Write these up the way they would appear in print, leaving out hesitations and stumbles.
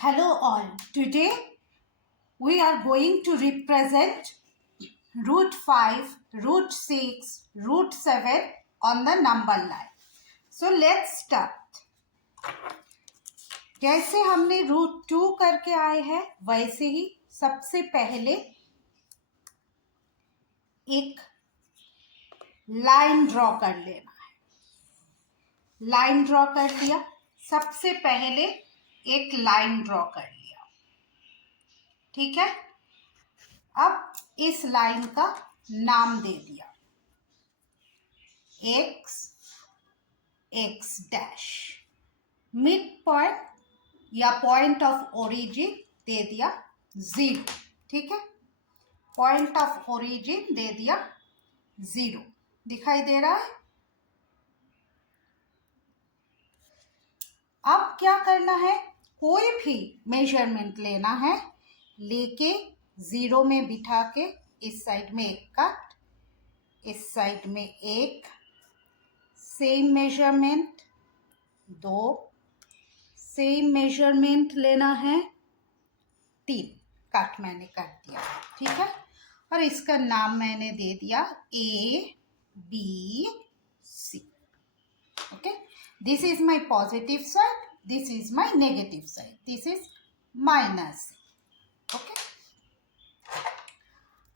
Hello all. Today we are going to represent root 5, root 6, root 7 on the number line. So let's start. जैसे हमने root 2 करके आए हैं वैसे ही सबसे पहले एक लाइन ड्रॉ कर लेना है. लाइन ड्रॉ कर लिया. सबसे पहले एक लाइन ड्रॉ कर लिया. ठीक है. अब इस लाइन का नाम दे दिया x डैश. मिड पॉइंट या पॉइंट ऑफ ओरिजिन दे दिया 0. ठीक है. पॉइंट ऑफ ओरिजिन दे दिया 0. दिखाई दे रहा है. अब क्या करना है, कोई भी मेजरमेंट लेना है, लेके 0 में बिठा के इस साइड में एक कट, इस साइड में एक, सेम मेजरमेंट 2, सेम मेजरमेंट लेना है 3. कट मैंने कर दिया. ठीक है. और इसका नाम मैंने दे दिया ABC. Okay. This is my positive side, this is my negative side, this is minus. Okay.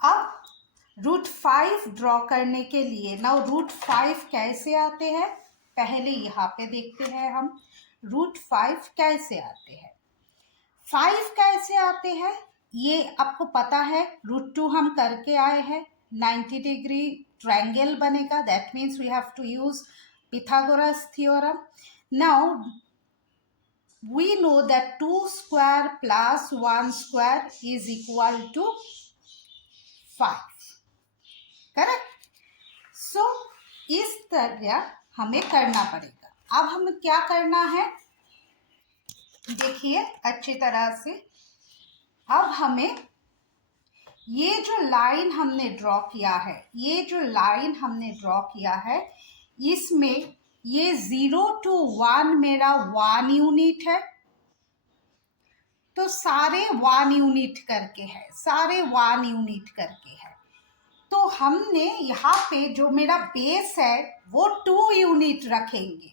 अब रूट 5 ड्रॉ करने के लिए नाउ रूट 5 कैसे आते हैं पहले यहाँ पे देखते हैं हम. रूट 5 कैसे आते हैं, 5 कैसे आते हैं ये आपको पता है. रूट 2 हम करके आए हैं. 90 डिग्री ट्रायंगल बनेगा. That means we have to use Pythagoras theorem. Now we know that 2 square plus 1 square is equal to 5. Correct. सो इस तरह हमें करना पड़ेगा. अब हमें क्या करना है देखिए अच्छी तरह से. अब हमें ये जो लाइन हमने ड्रॉ किया है, ये जो लाइन हमने ड्रॉ किया है, इसमें ये 0 to 1 मेरा 1 यूनिट है. तो सारे 1 यूनिट करके है, सारे 1 यूनिट करके है. तो हमने यहाँ पे जो मेरा बेस है वो 2 यूनिट रखेंगे.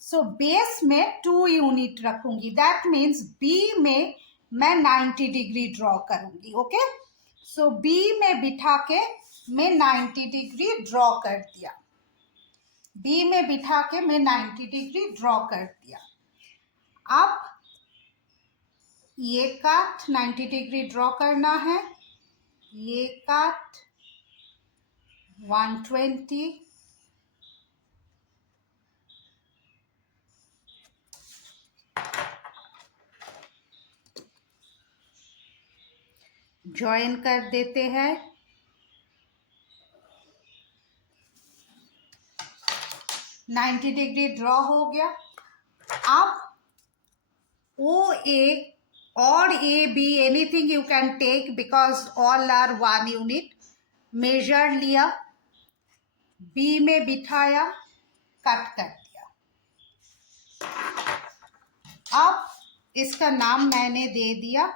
सो बेस में 2 यूनिट रखूंगी. दैट मीन्स बी में मैं 90 डिग्री ड्रॉ करूंगी. ओके. सो बी में बिठा के मैं 90 डिग्री ड्रॉ कर दिया. बी में बिठा के मैं 90 डिग्री ड्रॉ कर दिया. अब ये कट 90 डिग्री ड्रॉ करना है. ये कट 120, ज्वाइन कर देते हैं. 90 डिग्री ड्रॉ हो गया. अब ओ ए और A B anything you can take because all are 1 unit. Measure लिया, बी में बिठाया, कट कर दिया. अब इसका नाम मैंने दे दिया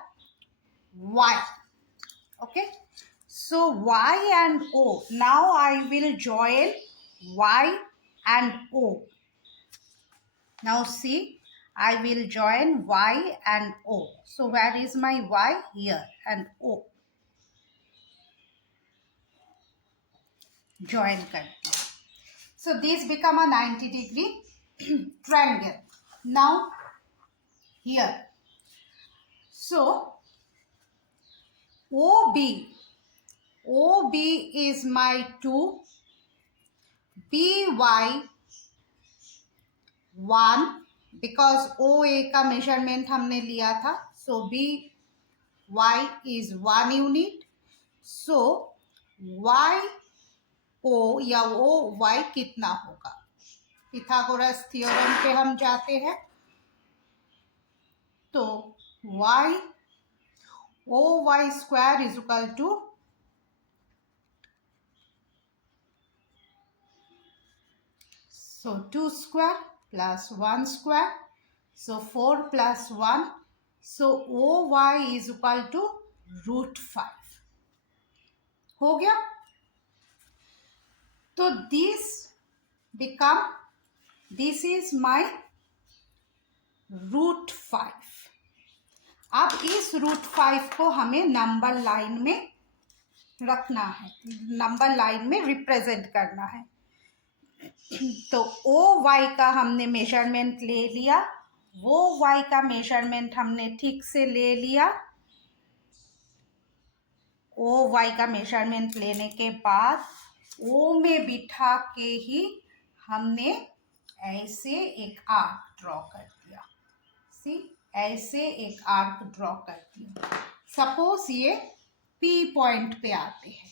y. Okay. So y and o. Now I will join y and o. Now see, I will join y and o. So where is my y? Here. And o. Join कर दिया. So this become a 90 degree triangle. Now here. So OB is my 2, BY 1 because OA का measurement हमने लिया था. So BY is 1 unit. So YO या OY कितना होगा. Pythagoras theorem पे हम जाते हैं. तो OY square is equal to so 2 square plus 1 square. So 4 plus 1 so O Y is equal to √5 हो गया। तो दिस इज माई √5। अब इस √5 को हमें नंबर लाइन में रखना है, नंबर लाइन में रिप्रेजेंट करना है। तो ओ वाई का हमने मेजरमेंट ले लिया, वो वाई का मेजरमेंट हमने ठीक से ले लिया। ओ वाई का मेजरमेंट लेने के बाद ओ में बिठा के ही हमने ऐसे एक आर्क ड्रॉ कर दिया। सी, ऐसे एक आर्क ड्रॉ कर दिया। सपोज ये पी पॉइंट पे आते हैं,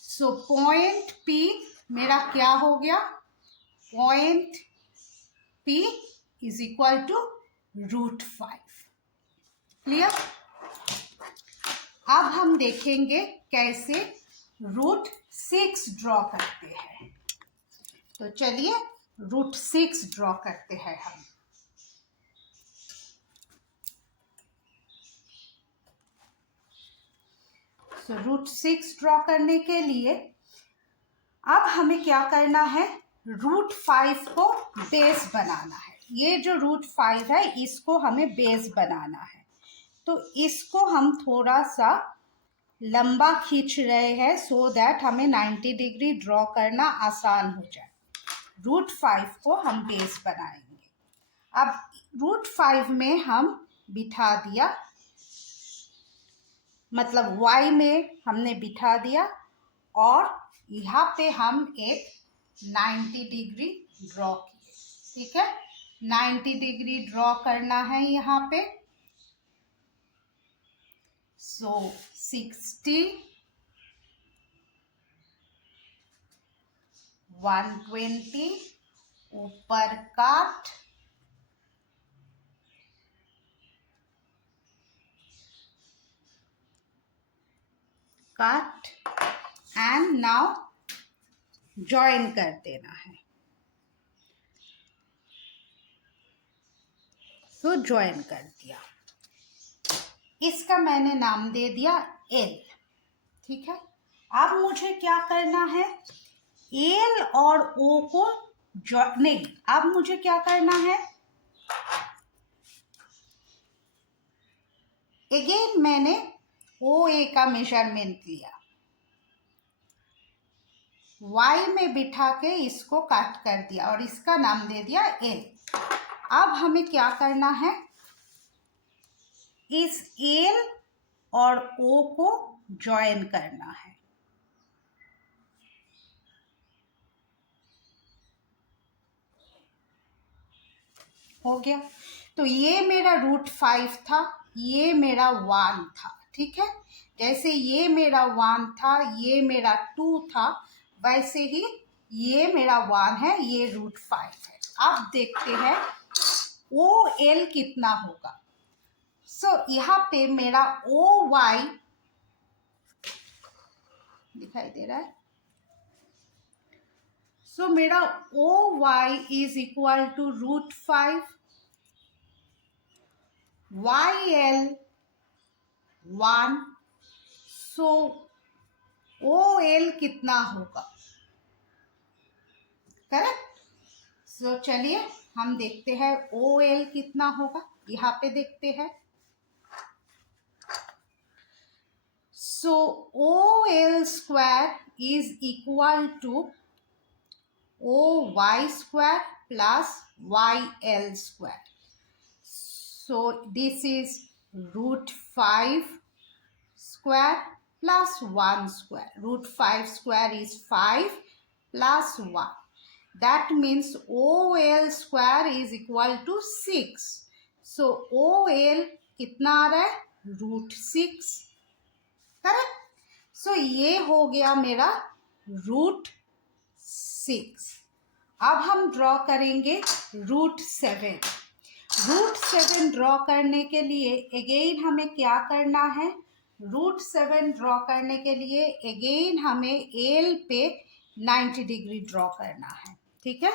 सो पॉइंट पी मेरा क्या हो गया, point P is equal to √5। Clear? अब हम देखेंगे कैसे √6 ड्रॉ करते हैं। तो चलिए √6 ड्रॉ करते हैं हम। तो √6 ड्रॉ करने के लिए अब हमें क्या करना है, √5 को बेस बनाना है। ये जो √5 है इसको हमें बेस बनाना है। तो इसको हम थोड़ा सा लंबा खींच रहे हैं सो दैट हमें 90 डिग्री ड्रॉ करना आसान हो जाए। √5 को हम बेस बनाएंगे। अब √5 में हम बिठा दिया, मतलब y में हमने बिठा दिया और यहाँ पे हम एक 90 डिग्री ड्रॉ किए। ठीक है, 90 डिग्री ड्रॉ करना है यहाँ पे। सो 60, 120 ऊपर काट, कट एंड नाउ ज्वाइन कर देना है। तो ज्वाइन कर दिया, इसका मैंने नाम दे दिया एल। ठीक है, अब मुझे क्या करना है, एल और ओ को नहीं, अब मुझे क्या करना है, अगेन मैंने ओ ए का मेजरमेंट लिया, y में बिठा के इसको काट कर दिया और इसका नाम दे दिया एल। अब हमें क्या करना है, इस एल और ओ को ज्वाइन करना है। हो गया। तो ये मेरा √5 था, ये मेरा 1 था। ठीक है, जैसे ये मेरा 1 था, ये मेरा 2 था, वैसे ही ये मेरा 1 है, ये √5 है। अब देखते हैं ओ एल कितना होगा। सो यहाँ पे मेरा ओ वाई दिखाई दे रहा है। सो मेरा O Y is equal to √5, Y L 1। So O L कितना होगा, करेक्ट? सो चलिए हम देखते हैं ओ एल कितना होगा, यहाँ पे देखते हैं। So O L square is equal to O Y square plus Y L square. So this is √5 square plus 1 square. √5 square is 5 plus 1. That means OL square is equal to 6. So OL कितना आ रहा है, √6। Correct? सो ये हो गया मेरा √6। अब हम draw करेंगे √7। √7 ड्रॉ करने के लिए अगेन हमें क्या करना है, √7 ड्रॉ करने के लिए अगेन हमें एल पे 90 डिग्री ड्रॉ करना है। ठीक है,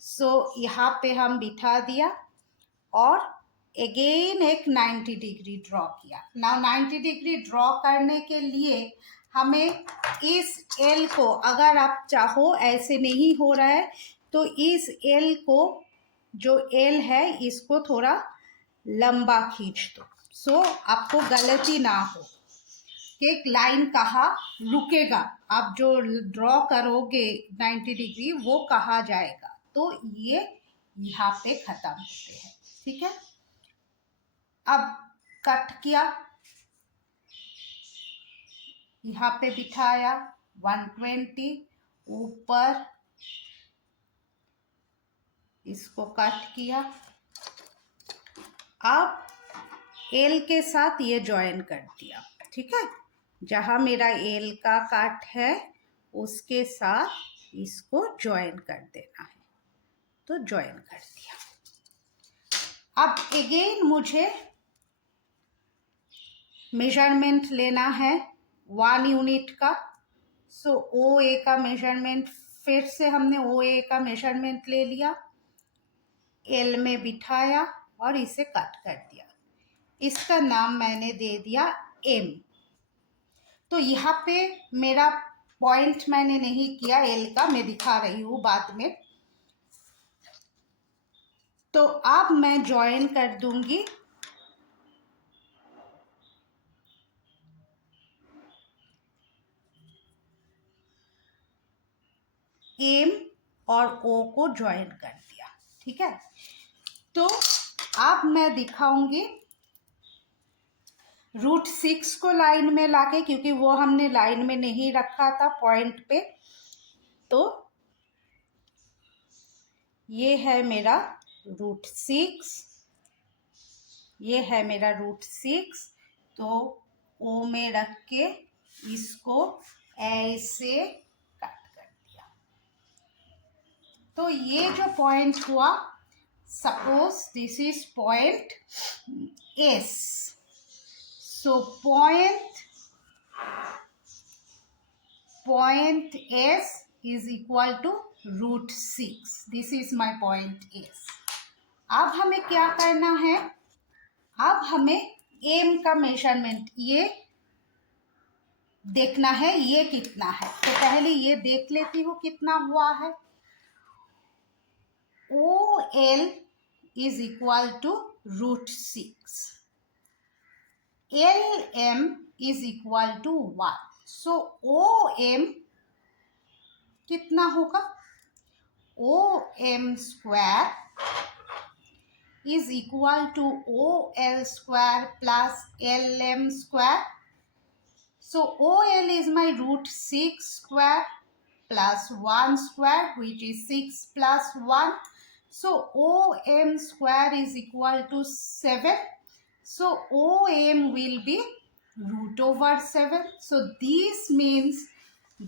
सो यहाँ पे हम बिठा दिया और अगेन एक 90 डिग्री ड्रॉ किया। नाउ 90 डिग्री ड्रॉ करने के लिए हमें इस एल को, अगर आप चाहो ऐसे नहीं हो रहा है तो इस एल को, जो एल है इसको थोड़ा लंबा खींच दो, सो आपको गलती ना हो कि लाइन कहाँ रुकेगा। आप जो ड्रॉ करोगे 90 डिग्री वो कहाँ जाएगा, तो ये यहाँ पे खत्म होते हैं। ठीक है, अब कट किया, यहाँ पे बिठाया 120, ऊपर इसको कट किया। अब एल के साथ ये ज्वाइन कर दिया। ठीक है, जहाँ मेरा एल का कट है उसके साथ इसको ज्वाइन कर देना है, तो ज्वाइन कर दिया। अब अगेन मुझे मेजरमेंट लेना है 1 यूनिट का। सो ओ ए का मेजरमेंट, फिर से हमने ओ ए का मेजरमेंट ले लिया, एल में बिठाया और इसे कट कर दिया। इसका नाम मैंने दे दिया एम। तो यहाँ पे मेरा पॉइंट मैंने नहीं किया एल का, मैं दिखा रही हूँ बाद में। तो अब मैं ज्वाइन कर दूंगी एम और ओ को ज्वाइन कर दिया। ठीक है, तो अब मैं दिखाऊंगी √6 को लाइन में लाके, क्योंकि वो हमने लाइन में नहीं रखा था पॉइंट पे। तो ये है मेरा √6, ये है मेरा √6। तो ओ में रख के इसको ऐसे कट कर दिया। तो ये जो पॉइंट हुआ, suppose this is point S, so point S is equal to √6. This is my point S. अब हमें क्या करना है, अब हमें एम का मेजरमेंट ये देखना है, ये कितना है। तो पहले ये देख लेती हूँ कितना हुआ है। OL is equal to √6. LM is equal to 1. So OM कितना होगा, OM square is equal to OL square plus LM square. So OL is my √6 square plus 1 square, which is 6 plus 1. So OM square is equal to 7. So OM will be √7. So this means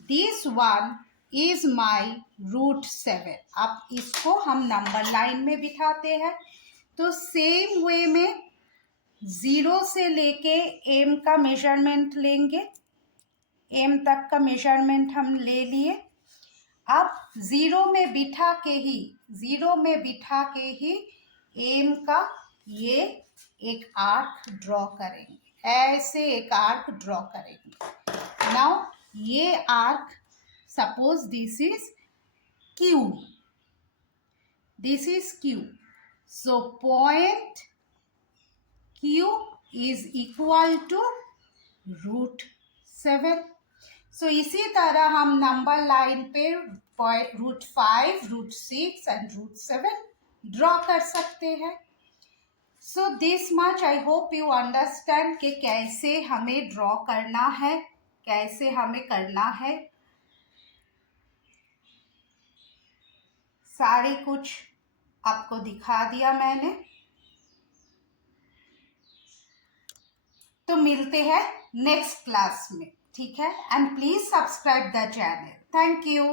this one is my √7. अब इसको हम number line में बिठाते हैं। तो same way में 0 से लेके एम का मेजरमेंट लेंगे, एम तक का मेजरमेंट हम ले लिए। अब 0 में बिठा के ही एम का ये एक आर्क ड्रॉ करेंगे, ऐसे एक आर्क ड्रॉ करेंगे। नाउ ये arc, suppose this is Q, this is Q, so point Q is equal to √7. So इसी तरह हम नंबर लाइन पे √5, √6 एंड √7 ड्रॉ कर सकते हैं। So this much I hope you understand कि कैसे हमें ड्रॉ करना है, कैसे हमें करना है। सारी कुछ आपको दिखा दिया मैंने। तो मिलते हैं नेक्स्ट क्लास में, ठीक है। And please subscribe the channel. Thank you.